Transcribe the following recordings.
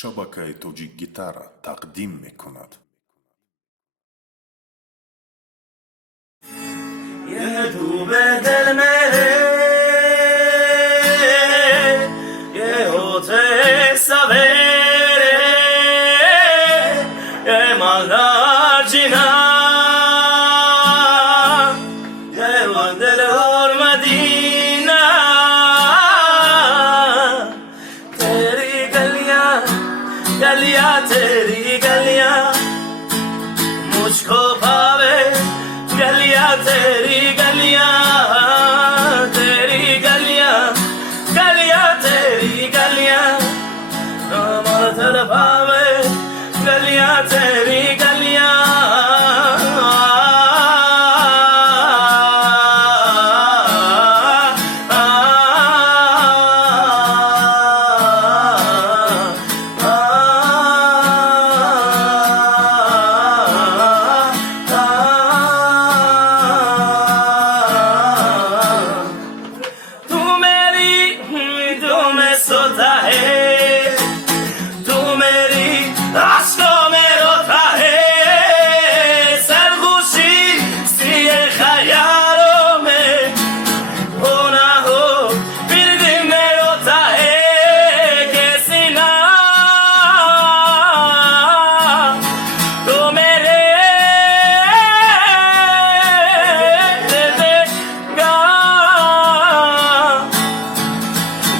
شبكة توجيك جيتارا تقديم میکند. ये डूबे दिल मेरे ये होते सवेरे ये मांगा जिना ये वो दिल और मदीना तेरी गलियां गलियां तेरी गलियां मुझको भावे गलियां तेरी गलियां गलियां तेरी गलियां मधुर भावे गलियां तेरी गलियां सोता है तू मेरी आंखों में रोता है सरगोशी सी ख्यालों में हो ना हो फिर दिन में रोता है कैसी ना तो मेरे देगा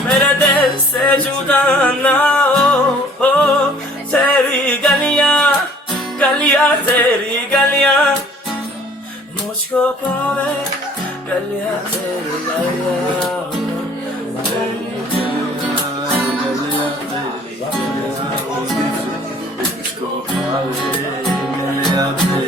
मेरे दिल से जुदा ना हो तेरी गलियां गलियां तेरी गलियां मुझको पावे गलियां तेरी गलियां मुझको पावे गलियां तेरी